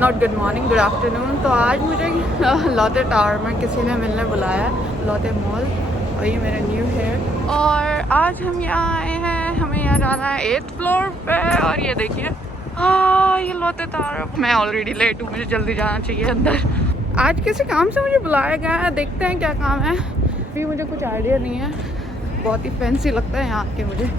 Not good morning, good afternoon. तो आज मुझे लॉते टावर में किसी ने मिलने बुलाया है, लॉते मॉल, और ये मेरा न्यू है। और आज हम यहाँ आए हैं, हमें यहाँ जाना है 8th फ्लोर पे। और ये देखिए ये लॉते टावर। मैं ऑलरेडी लेट हूँ, मुझे जल्दी जाना चाहिए अंदर। आज किसी काम से मुझे बुलाया गया है, देखते हैं क्या काम है। अभी मुझे कुछ आइडिया नहीं है, बहुत ही फैंसी लगता है यहाँ के मुझे।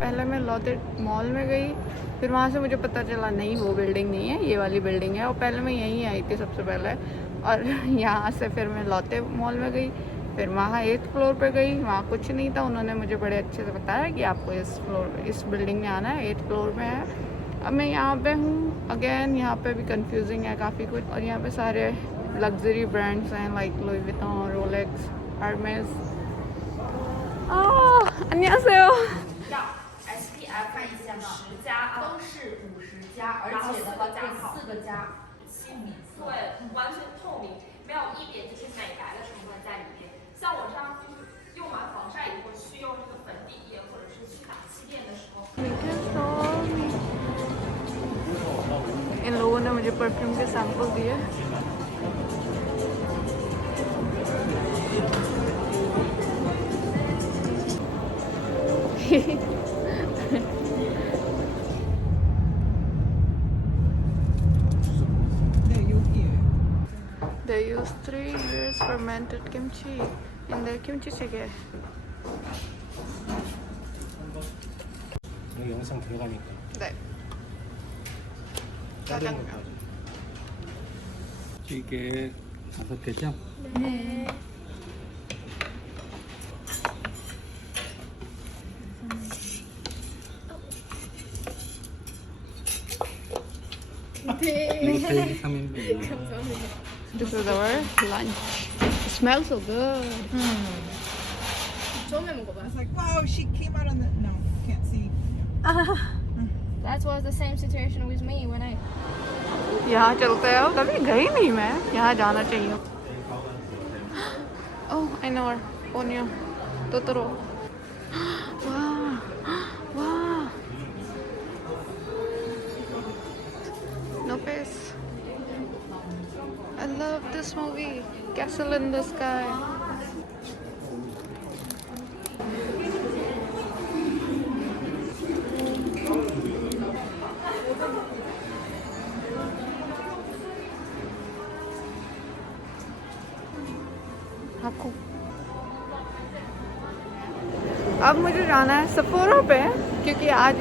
पहले मैं लॉते मॉल में गई, फिर वहाँ से मुझे पता चला नहीं वो बिल्डिंग नहीं है, ये वाली बिल्डिंग है। और पहले मैं यहीं आई थी सबसे पहले, और यहाँ से फिर मैं लॉते मॉल में गई, फिर वहाँ 8th फ्लोर पे गई, वहाँ कुछ नहीं था। उन्होंने मुझे बड़े अच्छे से बताया कि आपको इस बिल्डिंग में आना है, 8th फ्लोर में है। अब मैं यहाँ पे हूँ अगेन। यहाँ पे भी कंफ्यूजिंग है काफ़ी कुछ, और यहाँ पे सारे लग्जरी ब्रांड्स हैं, like Louis Vuitton, Rolex, Hermes. 안녕하세요。 10+，都是50+，而且的话这4个加亲民色，对，完全透明，没有一点就是美白的成分在里面。像我这样就是用完防晒以后去用那个粉底液或者是去打气垫的时候， इन लोगों ने मुझे परफ्यूम के सैंपल दिए। They use 3 years fermented kimchi in their kimchi jjigae. 영상 들어가니까. 네. 짜장 이게 5개죠? 네. This is our lunch. It smells so good. 처음에 먹어봐. I was like, wow, she came out on the. No, can't see. That was the same situation with me when I. यहाँ चलते हो, कभी गई नहीं मैं, यहाँ जाना चाहिए। Oh, I know her. Ponyo. Totoro. Wow. Wow. No face. I love this movie. Castle in the Sky. आपको अब मुझे जाना है सफोरा पे, क्योंकि आज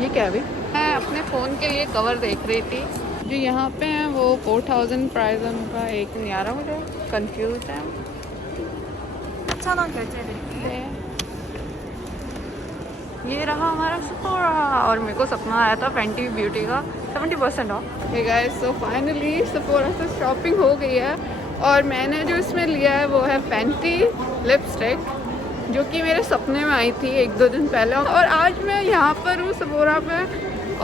ये क्या है? मैं अपने फ़ोन के लिए कवर देख रही थी, जो यहाँ पे हैं वो 4000 प्राइस है उनका। एक नहीं आ रहा, मुझे कंफ्यूज है। 4,000원 결제해드릴게요. ये रहा हमारा सफोरा, और मेरे को सपना आया था फैंटी ब्यूटी का 70% off. Hey guys, so finally Sephora से शॉपिंग हो गई है, और मैंने जो इसमें लिया है वो है फैंटी लिपस्टिक, जो कि मेरे सपने में आई थी 1-2 दिन पहले। और आज मैं यहाँ पर हूँ सफोरा पे,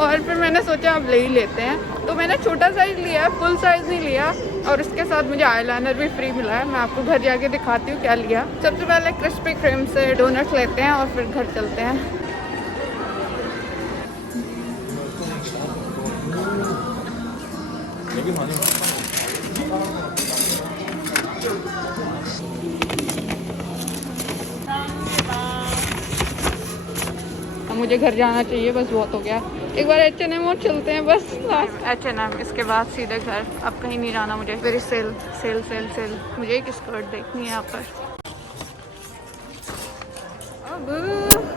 और फिर मैंने सोचा अब ले ही लेते हैं। तो मैंने छोटा साइज़ लिया है, फुल साइज़ नहीं लिया, और इसके साथ मुझे आईलाइनर भी फ्री मिला है। मैं आपको घर जाके दिखाती हूँ क्या लिया। सबसे पहले क्रिस्पी क्रीम से डोनट्स लेते हैं, और फिर घर चलते हैं। मुझे घर जाना चाहिए, बस बहुत हो गया। एक बार H&M और चलते हैं बस, H&M, इसके बाद सीधे घर। अब कहीं नहीं जाना मुझे। मेरी सेल सेल सेल सेल मुझे एक स्कर्ट देखनी है यहाँ पर। अब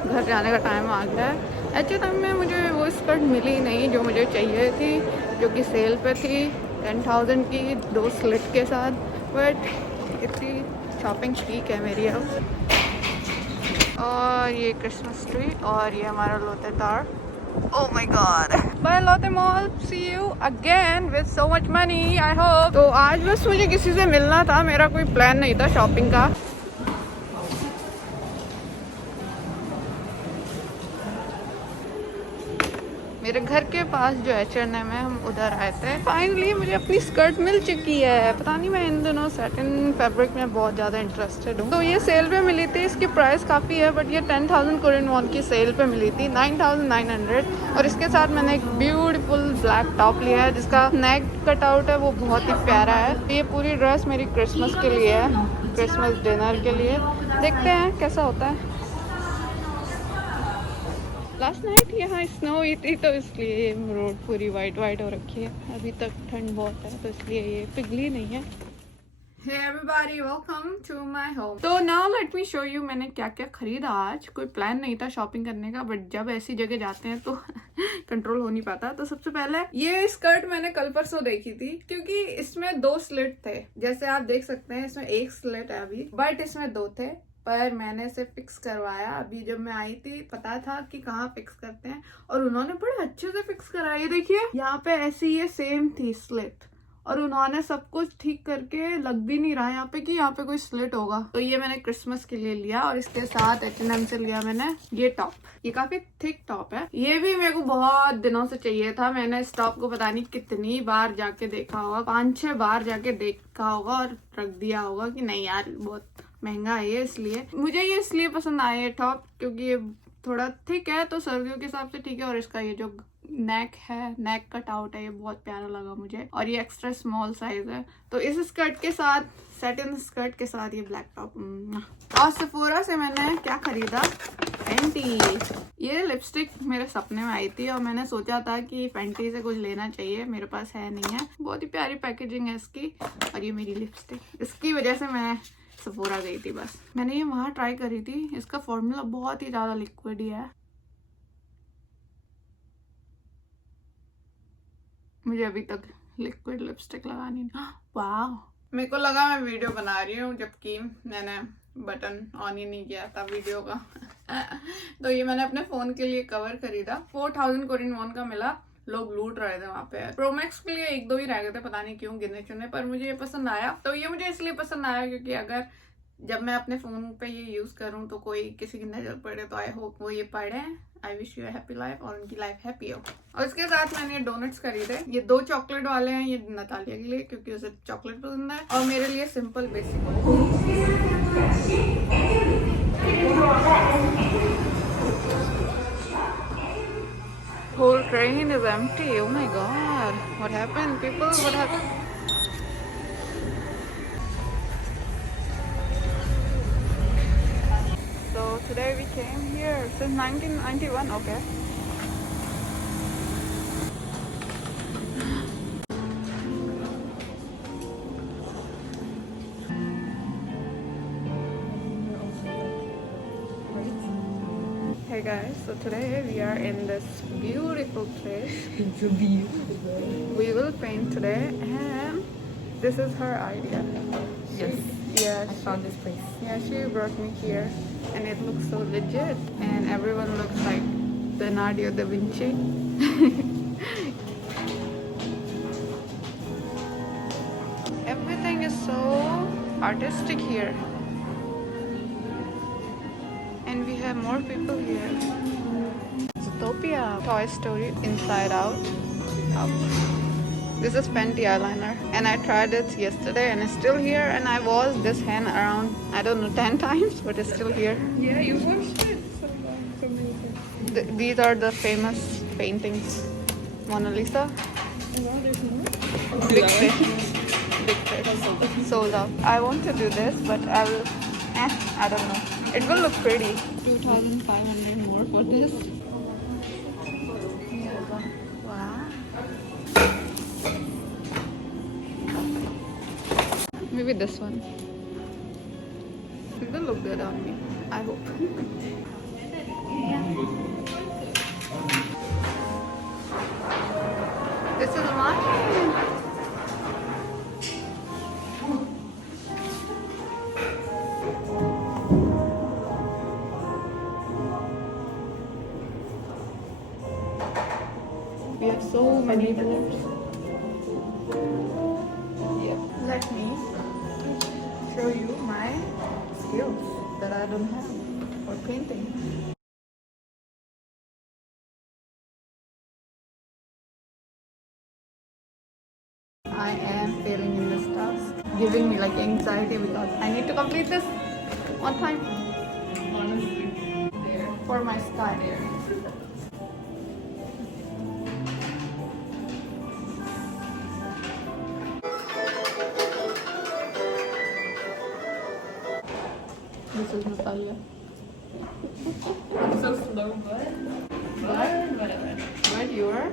घर जाने का टाइम आ गया है। H&M में मुझे वो स्कर्ट मिली नहीं जो मुझे चाहिए थी, जो कि सेल पे थी 10,000 की 2 स्लिट के साथ। बट इतनी शॉपिंग ठीक है मेरी अब। और ये क्रिसमस ट्री, और ये हमारा लोते तार। Oh my god. Bye Lotte Mall. See you again with so much money, I hope. तो आज बस मुझे किसी से मिलना था, मेरा कोई प्लान नहीं था शॉपिंग का। मेरे घर के पास जो H&M है, हम उधर आए थे। फाइनली मुझे अपनी स्कर्ट मिल चुकी है। पता नहीं, मैं इन दिनों सैटिन फैब्रिक में बहुत ज़्यादा इंटरेस्टेड हूँ। तो ये सेल पे मिली थी, इसकी प्राइस काफ़ी है, बट ये 10,000 कोरियन वॉन की सेल पे मिली थी, 9,900। और इसके साथ मैंने एक ब्यूटीफुल ब्लैक टॉप लिया है जिसका नेक कट आउट है, वो बहुत ही प्यारा है। ये पूरी ड्रेस मेरी क्रिसमस के लिए है, क्रिसमस डिनर के लिए। देखते हैं कैसा होता है। लास्ट नाइट यहाँ स्नो हुई थी, तो इसलिए ये रोड पूरी वाइट हो रखी है। अभी तक ठंड बहुत है, तो इसलिए ये पिघली नहीं है। Hey everybody, welcome to my home. तो now let me show you मैंने क्या क्या खरीदा आज। कोई प्लान नहीं था शॉपिंग करने का, बट जब ऐसी जगह जाते हैं तो कंट्रोल हो नहीं पाता। तो सबसे पहले ये स्कर्ट मैंने कल परसों देखी थी, क्योंकि इसमें 2 स्लिट थे। जैसे आप देख सकते हैं इसमें 1 स्लिट है अभी, बट इसमें 2 थे। पर मैंने इसे फिक्स करवाया। अभी जब मैं आई थी पता था कि कहाँ फिक्स करते हैं, और उन्होंने बड़े अच्छे से फिक्स कराया। ये देखिए यहाँ पे ऐसी ये सेम थी स्लिट, और उन्होंने सब कुछ ठीक करके लग भी नहीं रहा यहाँ पे कि यहाँ पे कोई स्लिट होगा। तो ये मैंने क्रिसमस के लिए लिया, और इसके साथ H&M से लिया मैंने ये टॉप। ये काफी थिक टॉप है। ये भी मेरे को बहुत दिनों से चाहिए था। मैंने इस टॉप को पता नहीं कितनी बार जाके देखा होगा, 5-6 बार जाके देखा होगा और रख दिया होगा कि नहीं यार बहुत महंगा है ये। इसलिए मुझे ये इसलिए पसंद आया ये टॉप, क्योंकि ये थोड़ा थिक है तो सर्दियों के हिसाब से ठीक है। और इसका ये जो नेक है, नेक कट आउट है, ये बहुत प्यारा लगा मुझे। और ये एक्स्ट्रा स्मॉल साइज है। तो इस स्कर्ट के साथ, सैटिन स्कर्ट के साथ ये ब्लैक टॉप। और सेफोरा से मैंने क्या खरीदा, फेंटी। ये लिपस्टिक मेरे सपने में आई थी, और मैंने सोचा था कि फेंटी से कुछ लेना चाहिए, मेरे पास है नहीं है। बहुत ही प्यारी पैकेजिंग है इसकी। और ये मेरी लिपस्टिक, इसकी वजह से मैं सेफोरा गई थी। बस मैंने ये वहां ट्राई करी थी। इसका फॉर्मूला बहुत ही ज्यादा लिक्विड ही है। मुझे अभी तक लिक्विड लिपस्टिक लगानी नहीं। वाह, मेरे को लगा मैं वीडियो बना रही हूँ, जबकि मैंने बटन ऑन ही नहीं किया था वीडियो का। तो ये मैंने अपने फोन के लिए कवर खरीदा, 4,000 कोरियन वॉन का मिला। लोग लूट रहे थे वहां पे। प्रोमैक्स के लिए 1-2 ही रह गए थे, पता नहीं क्यों गिने चुने, पर मुझे ये पसंद आया। तो ये मुझे इसलिए पसंद आया क्योंकि अगर जब मैं अपने फोन पे ये यूज करूं तो कोई किसी की नजर पड़े, तो आई होप वो ये पढ़े। I wish you happy life, और उनकी लाइफ हैप्पी हो। और इसके साथ मैंने ये डोनट्स खरीदे। ये 2 चॉकलेट वाले हैं, ये नतालिया के लिए क्योंकि उसे चॉकलेट पसंद है, और मेरे लिए simple basic. Whole train is empty. Oh my god, what happened, people? What happened? So today we came here since 1991. Okay. Hey guys, so today we are in this beautiful place. It's a beautiful. We will paint today, and this is her idea. Yes. Yeah, I found this place. yeah, she brought me here, and it looks so legit, and everyone looks like Leonardo da Vinci. Everything is so artistic here. And we have more people here. Zootopia, Toy Story, Inside Out. This is Fenty eyeliner, and I tried it yesterday, and it's still here. And I washed this hand around, I don't know, 10 times, but it's still here. Yeah, you watched it. These are the famous paintings. Mona Lisa. Wow, there's more. Big fish. Big fish. Sold out. I want to do this, but I will. I don't know. It will look pretty. 2,500 more for this. Wow. Maybe this one. It will look good on me, I hope. This is mine. so many bowls. Yep. Let me show you my skills that I don't have for painting. I am failing in this task, giving me like anxiety because I need to complete this on time. Honestly, for my sky. This is Natalia. I'm so slow, but whatever. But you are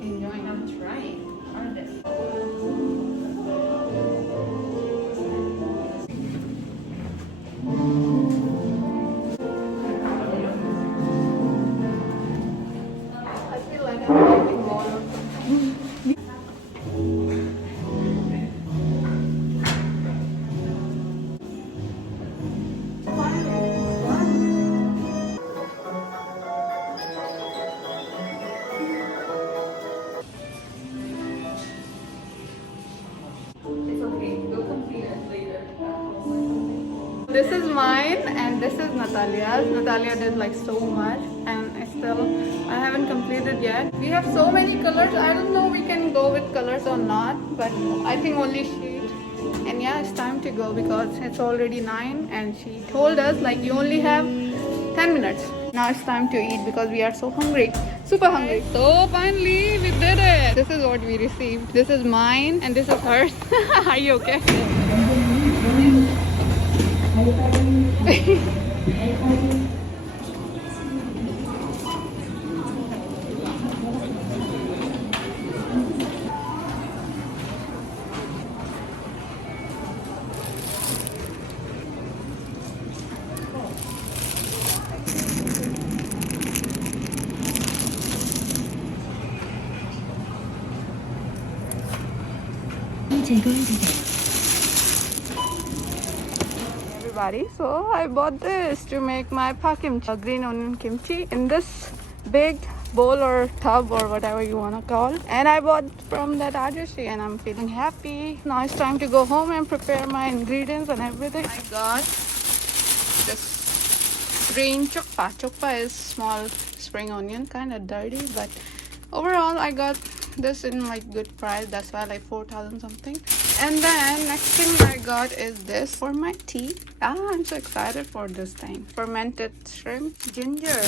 enjoying. I'm trying. Hard it. I feel like I'm getting more or something. It's okay. We'll complete it later. This is mine and this is Natalia's. Natalia did like so much and I haven't completed yet. We have so many colors. I don't know we can go with colors or not, but I think only sheet. And yeah, it's time to go because it's already 9 and she told us like you only have 10 minutes. Now it's time to eat because we are so hungry. Super hungry. So finally we did it. This is what we received. This is mine and this is hers. Are you okay? Everybody, so I bought this to make my pa kimchi, green onion kimchi, in this big bowl or tub or whatever you want to call. And I bought from that Ajashi and I'm feeling happy. Now it's time to go home and prepare my ingredients and everything. I got this green chukpa. Chukpa is small spring onion, kind of dirty, but overall I got this in like good price. That's why like 4,000 something. And then next thing I got is this for my tea. I'm so excited for this thing. Fermented shrimp, ginger.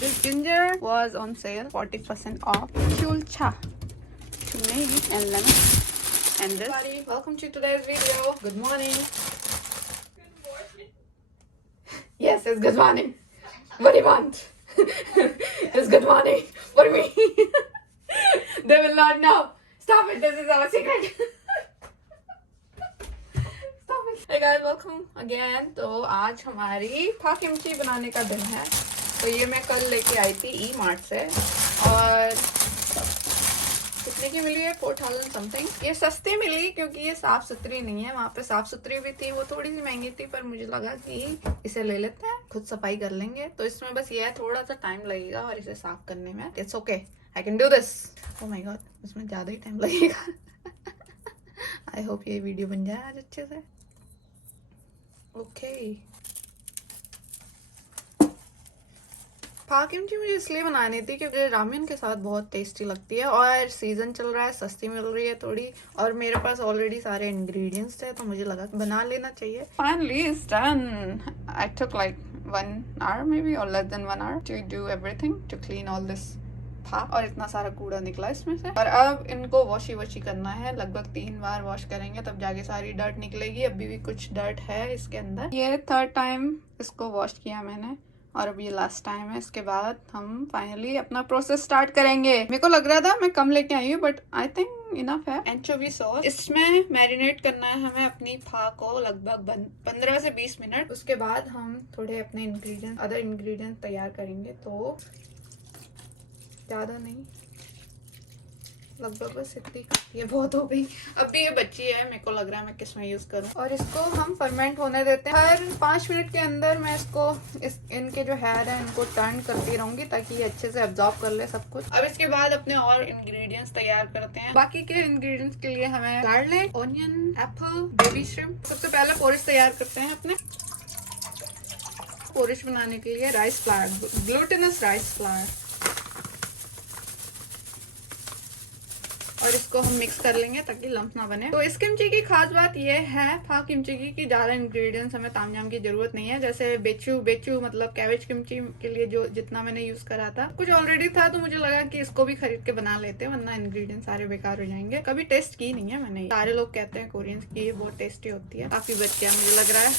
This ginger was on sale, 40% off. Chulcha to me and lemon. And this. Everybody, welcome to today's video. Good morning. Good morning. Yes, it's good morning. What do you want? It's good morning for me. They will not know. Stop it. This is our secret. Hey guys, welcome again. तो आज हमारी पा kimchi बनाने का दिन है. तो ये मैं कल लेके आई थी E-Mart से और कितने की मिली है 4,000 समथिंग. ये सस्ती मिली क्योंकि ये साफ सुथरी नहीं है. वहाँ पे साफ सुथरी भी थी, वो थोड़ी सी महंगी थी, पर मुझे लगा कि इसे ले लेते हैं, खुद सफाई कर लेंगे. तो इसमें बस ये है थोड़ा सा टाइम लगेगा और इसे साफ करने में. It's okay, I can do this. Oh my God, इसमें ज़्यादा ही टाइम लगेगा. आई होप ये वीडियो बन जाए आज अच्छे से. ओके. पा किमची मुझे इसलिए बनानी थी क्योंकि रामेन के साथ बहुत टेस्टी लगती है और सीजन चल रहा है, सस्ती मिल रही है थोड़ी, और मेरे पास ऑलरेडी सारे इंग्रेडिएंट्स थे, तो मुझे लगा बना लेना चाहिए. Finally it's done. I took like 1 hour maybe or less than 1 hour to do everything to clean all this. और इतना सारा कूड़ा निकला इसमें से. और अब इनको वॉशी करना है. लगभग 3 बार वॉश करेंगे तब जाके सारी डर्ट निकलेगी. अभी भी कुछ डर्ट है इसके अंदर. ये 3rd टाइम इसको वॉश किया मैंने और अब ये लास्ट टाइम है. इसके बाद हम फाइनली अपना प्रोसेस स्टार्ट करेंगे. मेरे को लग रहा था मैं कम लेके आई हूँ, बट आई थिंक इनफ है. एंचोवी सॉस, इसमें मैरिनेट करना है हमें अपनी पा को लगभग 15 से 20 मिनट. उसके बाद हम थोड़े अपने अदर इंग्रेडिएंट तैयार करेंगे. तो ज़्यादा नहीं, लगभग बस इतनी काफी है, बहुत हो गई। अब भी ये बची है, मेरे को लग रहा है मैं किस में यूज करूं। और इसको हम फर्मेंट होने देते हैं। हर 5 मिनट के अंदर मैं इसको इनके जो हेयर है इनको टर्न करती रहूंगी ताकि ये अच्छे से एब्जॉर्ब कर ले सब कुछ। अब इसके बाद अपने और इंग्रेडिएंट्स तैयार करते हैं। बाकी के इंग्रेडिएंट्स के लिए हमें garlic, onion, Apple, baby shrimp. सबसे पहले पोरिश तैयार करते हैं अपने। पोरिश बनाने के लिए rice flour, glutinous rice flour, और इसको हम मिक्स कर लेंगे ताकि लम्प ना बने। तो इस किमची की खास बात ये है किमची की ज्यादा इंग्रेडिएंट्स हमें तामझाम की जरूरत नहीं है। जैसे बेचू मतलब कैबेज किमची के लिए जो जितना मैंने यूज करा था कुछ ऑलरेडी था, तो मुझे लगा कि इसको भी खरीद के बना लेते हैं, वरना इंग्रेडिएंट्स सारे बेकार हो जाएंगे। कभी टेस्ट की नहीं है मैंने। सारे लोग कहते हैं कोरियंस की ये बहुत टेस्टी होती है। काफी बच गया मुझे लग रहा है।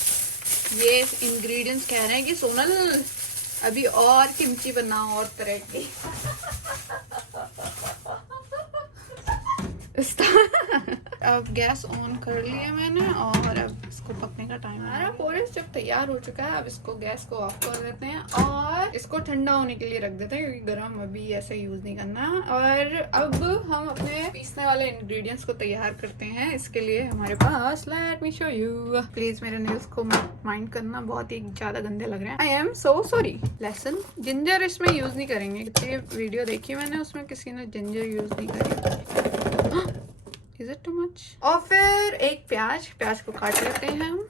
ये इंग्रेडिएंट्स कह रहे हैं कि सोनल अभी और किमची बनाओ और तरह की। अब गैस ऑन कर लिया मैंने और अब इसको पकने का टाइम है। हमारा पोरिश जब तैयार हो चुका है, अब इसको गैस को ऑफ कर देते हैं और इसको ठंडा होने के लिए रख देते हैं, क्योंकि गर्म अभी ऐसे यूज नहीं करना। और अब हम अपने पीसने वाले इंग्रेडिएंट्स को तैयार करते हैं। इसके लिए हमारे पास, let me show you, please मेरे नेल्स को माइंड करना, बहुत ही ज्यादा गंदे लग रहे हैं। I am so sorry. लहसुन, जिंजर इसमें यूज नहीं करेंगे। कितनी वीडियो देखी मैंने, उसमें किसी ने जिंजर यूज नहीं करी। Is it too much? और फिर एक प्याज को काट लेते हैं हम।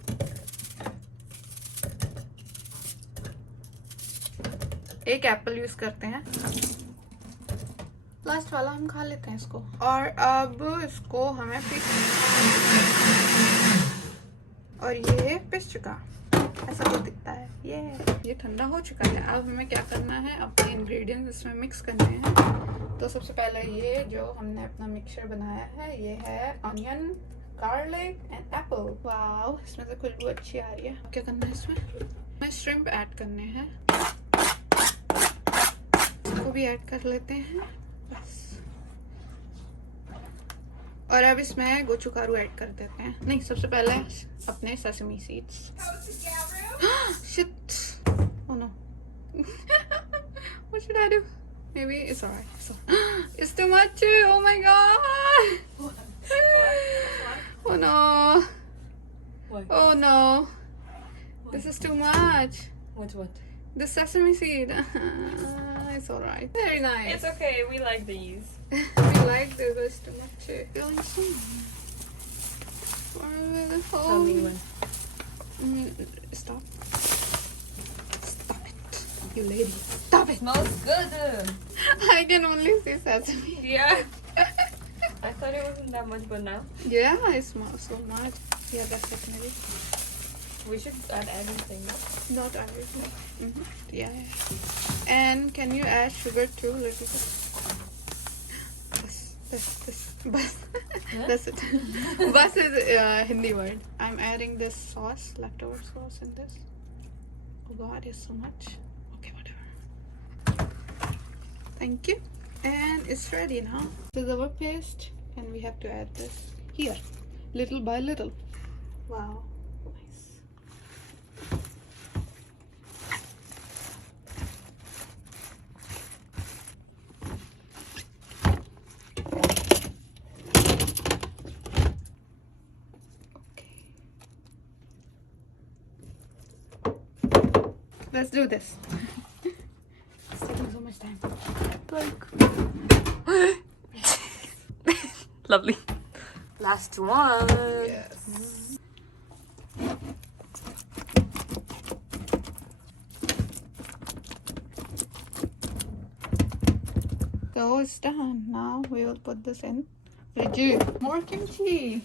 एक एप्पल यूज करते हैं, लास्ट वाला हम खा लेते हैं इसको। और अब इसको हमें और ये पिस चुका, ऐसा कुछ दिखता है। ये ठंडा हो चुका है। अब हमें क्या करना है, अपने इंग्रेडिएंट्स इसमें मिक्स करने हैं। तो सबसे पहले ये जो हमने अपना मिक्सचर बनाया है, ये है ऑनियन, गार्लिक एंड एप्पल। वाव, इसमें से खुशबू अच्छी आ रही है। क्या करना है इसमें श्रिम्प ऐड करने हैं, इसको भी ऐड कर लेते हैं बस। और अब इसमें गोचुकारू ऐड कर देते हैं। नहीं, सबसे पहले अपने sesame seeds. Shit, oh no, what should I do? Maybe it's alright. So, it's too much. Oh my god. Oh no. What? Oh no. This is too much. What? The sesame seed. It's alright. Very nice. It's okay. We like these. We like this. It's too much. Feeling so. Tell me when. Stop. Stop it, you lady. Stop it. Smells good. I can only see sesame. Yeah. I thought it wasn't that much, but now Yeah, it smells so much. Yeah, that's it maybe. we should add everything. No? Not everything. Yeah. And can you add sugar too, little bit? This. Bas. That's it. Bas is Hindi word. I'm adding this sauce, leftover sauce in this. Oh god, it's so much. Okay, whatever. Thank you. And it's ready now. This is our paste, and we have to add this here, little by little. Wow, nice. Let's do this. It's taking so much time. Lovely. Last one. Yes. So it's done. Now we will put this in. Fridge. More kimchi.